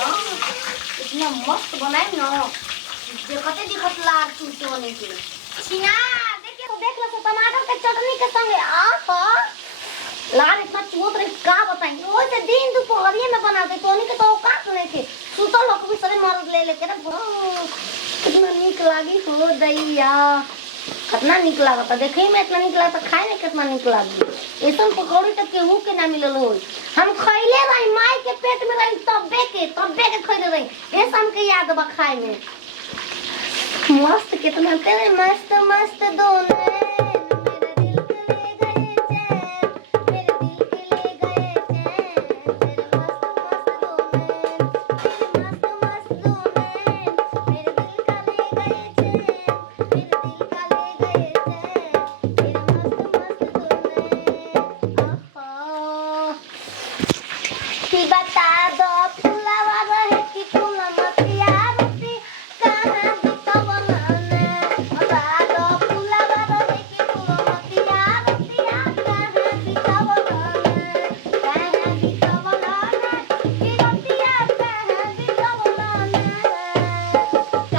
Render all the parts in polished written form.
इतना मस्त बनाई ना देखते दिखत लार चूसे होने के छिना देखिए तो देख लो तो टमाटर के चटनी के संगे लार इतना चूत रे का बताई रोज से दिन दोपहरिए में बनाते तोनी के तो औकात नहीं थे सुतल लोग भी सरे मर्द ले लेके ना कितना नीक लागी हो दैया कितना नीक लागता देखई में इतना नीक लागता खाए में कितना नीक लागी ऐसन पकौड़ी तक केहू के ना मिलल हो हम खइले रही माई के पेट में रही तब्बे के खइले रही ए सम के याद बा खाए में मस्त कितना तेरे मस्त मस्त दोनों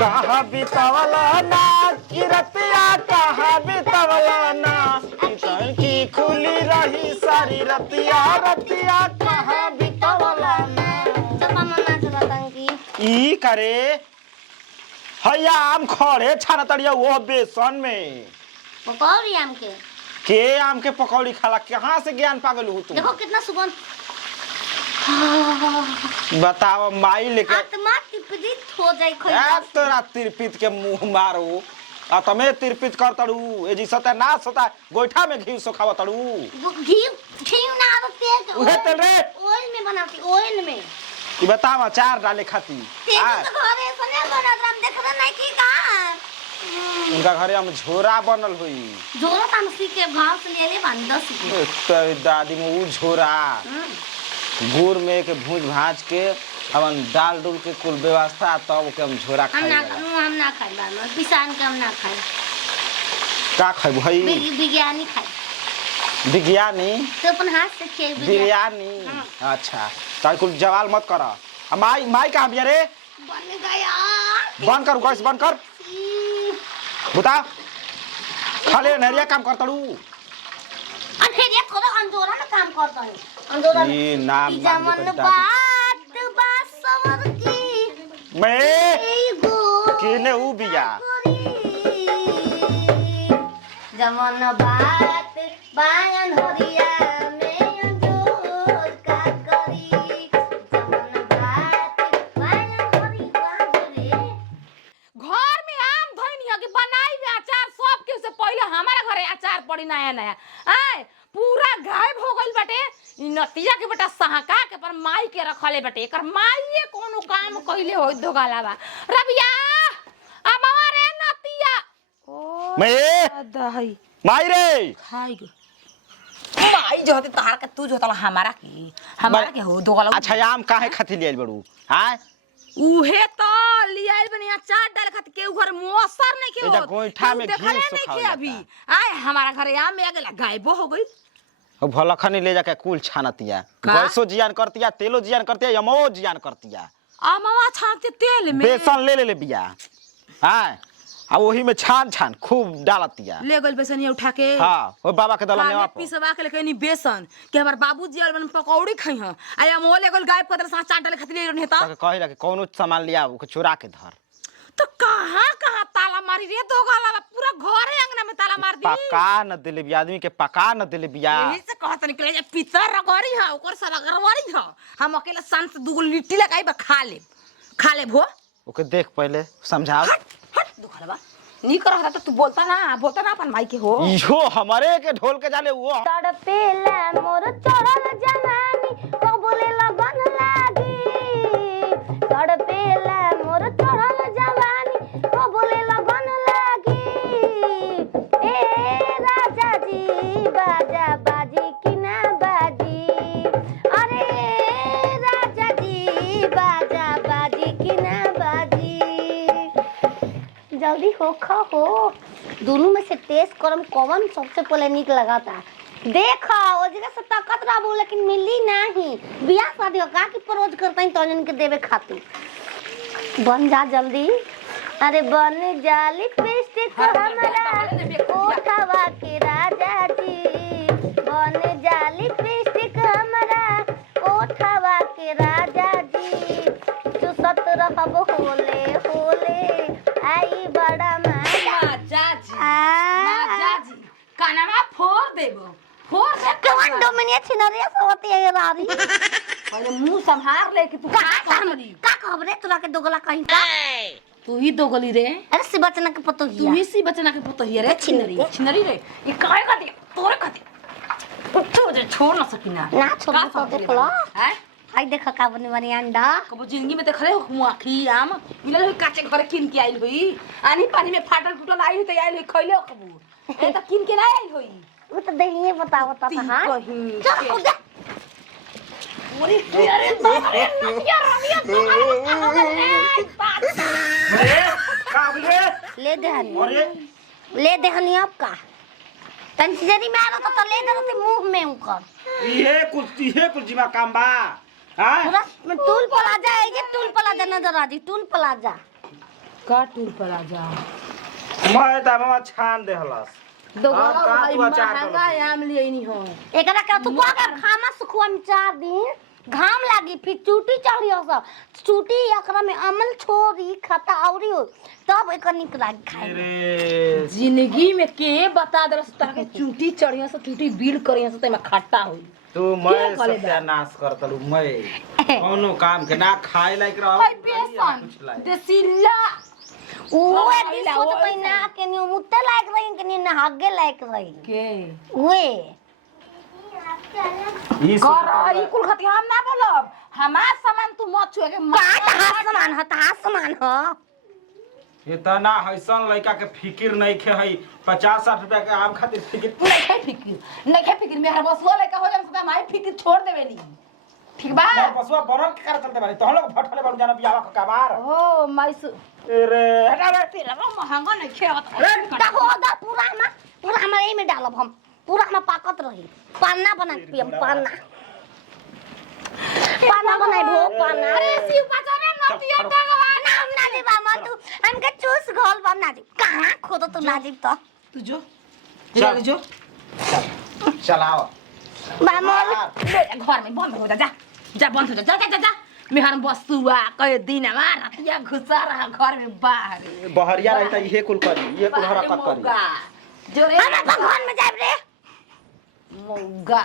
कहाँ बितावला ना किरतिया कहाँ बितावला ना की खुली रही सारी रतिया रतिया कहाँ बितावला ना ई करे हैया आम खड़े छाना तड़िया वो बेसन में पकौड़ी आम के आम के पकौड़ी खाला कहाँ से ज्ञान पागल हो तुम देखो कितना सुगंध बताओ माई लेके आत्मा तिरपित हो जाए तोरा तिरपित के मुंह मारो आ तमे तिरपित कर तड़ू ए जी सता ना सता गोइठा में घी सोखाव तड़ू घी ना आते उहे तेल रे ऑयल में बनाती ऑयल में ई बतावा अचार डाले खाती तेल तो घरे सने बनत हम देखत नहीं की का उनका घरे हम झोरा बनल होई झोरा तामसी के भाव से ले ले 10 के तो दादी में ऊ झोरा गुड़ में के भूज भाज के अपन दाल डुल के कुल व्यवस्था तब के हम झोरा खाई हम ना खाई किसान के हम ना खाई का खाई भाई बिरयानी खाई बिरयानी तो अपन हाथ से खेल बिरयानी अच्छा ताई कुल जवाल मत कर माई माई कहां बिया रे बन गया बंद कर गैस बंद कर बता खाले नरिया काम कर तड़ू अठेरिया थोड़ा अंजोरा में काम करता है अंजोरा ये नाम जमन बात बासवर की मैं केने ऊ बिया जमन बात बायन होरिया में अंजोर का करी जमन बात बायन होरी बाबरे घर में आम धइनी है कि बनाई में अचार सब के से पहले हमारा घरे अचार पड़ी नया नया आए पूरा गायब हो गइल बाटे इ नतिया के बेटा सहका के पर माई के रखले बाटे एकर माईए कोनो काम कइले होई दोगाला बा रबिया आ मामा रे नतिया ओ मैं दही माई रे खाई गो माई जो होती तार के तू जो तला हमारा के हो दोगाला अच्छा आम काहे खाती लियल बड़ू हां उहे तो लियाई बनी अचार डाल खत के घर मोसर नहीं के एजा गोइठा में घी सुखावल अभी आए हमारा घरे आम में गेला गायबो हो गई ओ भलखनी ले जाके कुल छानतिया गैसो जियान करतिया तेलो जियान करतिया यमो जियान करतिया आमवा छानते तेल में बेसन ले बिया हां आ ओही में छान छान खूब डालतिया ले गइल बेसनिया उठा के हां ओ बाबा के दला नेवा पिसवा के लेके बेसन के हमर बाबूजी और बन पकौड़ी खई ह आ मोल ले गइल गायब कर सा चाट डाले खातिर ले रहता तो कहिला कि कोनो सामान लिया ओके चुरा के धर तो कहां ताला मारी रे दो गाला पूरा घरे अंगना में ताला मार दी पका न दिले बिया आदमी के पका न दिले बिया यही से कहत निकले जे पितर रगड़ी ह ओकर सारा गरवाड़ी ह हम अकेले शांत दुगो लिट्टी लगाई बा खा ले भो ओके देख पहले समझाओ हट दुखलबा नी करत त तू बोलता ना अपन माई के हो इहो हमारे के ढोल के जाले वो तड़पेला मोर चढ़ल जवानी कबूले लगन लागी तड़पेला मोर चढ़ल जवानी कबूले लगन लागी जल्दी होखा हो। दोनों में से टेस्ट करम कौन सबसे पहले निक लगाता। देखो ओ जगह से ताकत रहबो लेकिन मिली नहीं। बियाह शादी का की परोज करता तो इनके देवे खातिर। बन जा जल्दी। अरे बन जा लिपस्टिक हमारा ओठवा के राजा जी। बन जा लिपस्टिक हमारा ओठवा के राजा जी। जो सत रहब होले होले आई बड़ा माजा जी कानमा फोड़ देबो फोड़ दे कौन डोमिनिया छिनरिया सोती है ये रारी। पहले मुंह संभाल ले कि तू का कहली का कहब रे तोरा के दोगला कहीं का। तू ही दोगली रे। अरे से बचना के पतो तू हिया। ही सी बचना के पुतो ही रे छिनरी रे ये काय का दे तोरे का दे तू जे छोड़ न सकिना ना छोड़ तो देख लो। हैं आई देख का बने वाली अंडा। कबो जिंदगी में देखले हो आखी आम मिलल हो काचे घर किन के आइल होई आनी पानी में फाटल टूटल आई त आइल होई खइले कबो ए त किन के ना आइल होई वो तो दहिए बताओ ता हां कहीं चल कूद जा। मोरी अरे बाबरे नतिया रमिया तो अरे का बोले ले दे हनी अरे ले दे हनी आपका तंजरी में आ रहा तो ले दे रही मुंह में उकर। ये कुछ जीवा काम बा हां पूरा टूल प्लाजा है ये टूल प्लाजा नजर आ जी टूल प्लाजा। का टूल पर आ जा मैं त मामा छान दे हलस दोगला का भाई तू अचार महंगा आम लिए नहीं हो एकरा के तू को अगर खामा सुखवा में 4 दिन घाम लागी फिर चूटी चढ़ियो सब चूटी एकरा में अमल छोरी खाता औरी हो तब एकर निक लाग खाए। अरे जिंदगी में के बता दे तरह के चूटी चढ़िया से चूटी बील करिया से तेमा खट्टा होई तू मैं सत्यानाश करतलू मैं कोनो काम के ना खाए लायक रहो हाय बेसन देसिला ओए दिसो तो कोई ना के नी मुत्ते लायक रही के नी नहागे लायक रही के ओए ई कर ई कुल खती हम ना बोलब हमार सामान तू मत छुए के का हाथ समान ह इतना हैसन लड़का के फिकिर नहीं खे है 50-60 रुपया के आम खातिर फिकिर नहीं खे फिकिर मेरा बसुआ लेका हो जाम सदा माई फिकिर छोड़ देवेली ठीक बा बसवा बरन के कर चलते बानी तो हम लोग भटले बन जाना बियाह का काबार ओ माइस अरे हटा रे तेरा महंगा नहीं खेवत देखो दा पूरा हम एई में डालब हम पूरा हम पाकत रही पाना बना के पियम पाना बनाई भो पाना। अरे शिव पाचने नतिया भगवान हम ना जी बामा तू हमके चूस घोल बम ना जी कहां खोदो तू ना जी तो तू जो चल जो चलाओ बामा घर में बंद हो जा बंद हो जा मेहर बसुआ कई दिन हमारा या घुसा रहा घर में बाहर बहरिया रहता ये कुल करी ये कुल हरकत करी जो रे हम अपन घर में जाब रे मौगा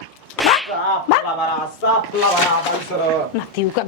साफ लबरा बैसर नतिउ का